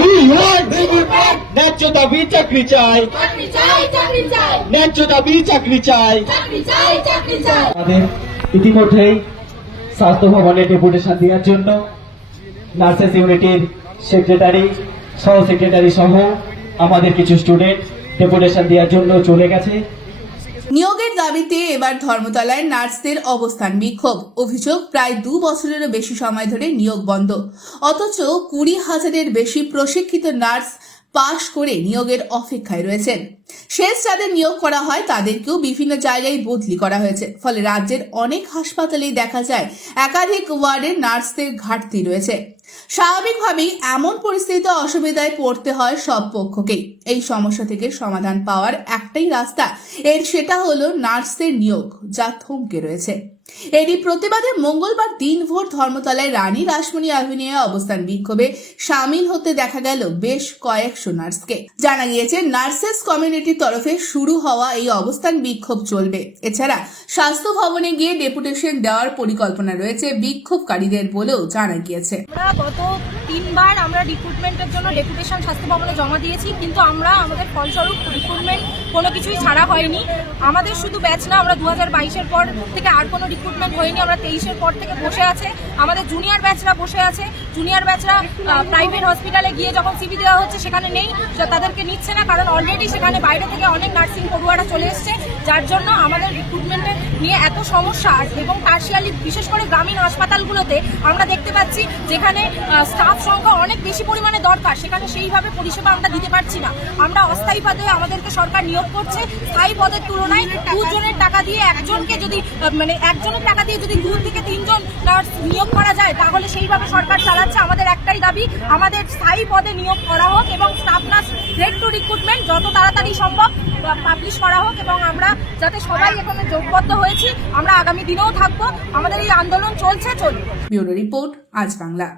We want recruitment ন্যায্য দাবি চাকরি চাই ন্যায্য দাবি চাকরি চাই চাকরি চাকরি চাই আমাদের ইতিমধ্যেই স্বাস্থ্য ভবনে ডেপুটেশন দেওয়ার জন্য নার্সেস ইউনিটির সেক্রেটারি সহ সেক্রেটারি সহ আমাদের কিছু স্টুডেন্ট ডেপুটেশন দেওয়ার জন্য চলে গেছে। নিয়োগের দাবিতে এবার ধর্মতলায় নার্সদের অবস্থান বিক্ষোভ। অভিযোগ, প্রায় দু বছরেরও বেশি সময় ধরে নিয়োগ বন্ধ। অথচ কুড়ি হাজারের বেশি প্রশিক্ষিত নার্স পাশ করে নিয়োগের অপেক্ষায় রয়েছেন। শেষ যাদের নিয়োগ করা হয়, তাদেরকেও বিভিন্ন জায়গায় বদলি করা হয়েছে। ফলে রাজ্যের অনেক হাসপাতালেই দেখা যায়, একাধিক ওয়ার্ডে নার্সদের ঘাটতি রয়েছে। স্বাভাবিকভাবেই এমন পরিস্থিতিতে অসুবিধায় পড়তে হয় সব পক্ষকেই। এই সমস্যা থেকে সমাধান পাওয়ার একটাই রাস্তা, এর সেটা হলো নার্সদের নিয়োগ, যা থমকে রয়েছে। এরই প্রতিবাদে মঙ্গলবার দিনভর ধর্মতলায় রানী রাসমণি অ্যাভিনিউয়ে অবস্থান বিক্ষোভে সামিল হতে দেখা গেল বেশ কয়েকশো নার্সকে। জানা গিয়েছে, নার্সেস কমিউনিটির তরফে শুরু হওয়া এই অবস্থান বিক্ষোভ চলবে। এছাড়া স্বাস্থ্য ভবনে গিয়ে ডেপুটেশন দেওয়ার পরিকল্পনা রয়েছে বিক্ষোভকারীদের বলেও জানা গিয়েছে। গত তিনবার আমরা রিক্রুটমেন্টের জন্য ডেপুটেশন স্বাস্থ্য ভবনে জমা দিয়েছি, কিন্তু আমরা আমাদের ফলস্বরূপ রিক্রুটমেন্ট কোনো কিছুই ছাড়া হয়নি। আমাদের শুধু ব্যাচ না, আমরা দু হাজার বাইশের পর থেকে আর কোনো রিক্রুটমেন্ট হয়নি, আমরা তেইশের পর থেকে বসে আছে। আমাদের জুনিয়র ব্যাচরা বসে আছে। জুনিয়র ব্যাচরা প্রাইভেট হসপিটালে গিয়ে যখন সিবি দেওয়া হচ্ছে, সেখানে নেই। তাদেরকে নিচ্ছে না, কারণ অলরেডি সেখানে বাইরে থেকে অনেক নার্সিং পড়ুয়ারা চলে এসছে। যার জন্য আমাদের রিক্রুটমেন্টের নিয়ে এত সমস্যা এবং টার্সিয়ালি বিশেষ করে গ্রামীণ হাসপাতালগুলোতে আমরা দেখতে পাচ্ছি যেখানে স্টাফ সংখ্যা অনেক বেশি পরিমাণে দরকার, সেখানে সেইভাবে পরিষেবা আমরা দিতে পারছি না। আমরা অস্থায়ী পদে আমাদেরকে সরকার নিয়োগ করছে, স্থায়ী পদের তুলনায় দুজনের টাকা দিয়ে একজনকে যদি মানে একজনের টাকা দিয়ে যদি দু থেকে তিনজন নার্স নিয়োগ করা যায়, তাহলে সেইভাবে সরকার চালাচ্ছে। আমাদের একটাই দাবি, আমাদের স্থায়ী পদে নিয়োগ করা হোক এবং staff nurse grade two recruitment যত তাড়াতাড়ি সম্ভব পাবলিশ করা হোক এবং আমরা যাতে সবাই এখানে যোগবদ্ধ হয়েছি আমরা আগামী দিনেও থাকব। আমাদের এই আন্দোলন চলছে চলবে। রিপোর্ট আজ বাংলা।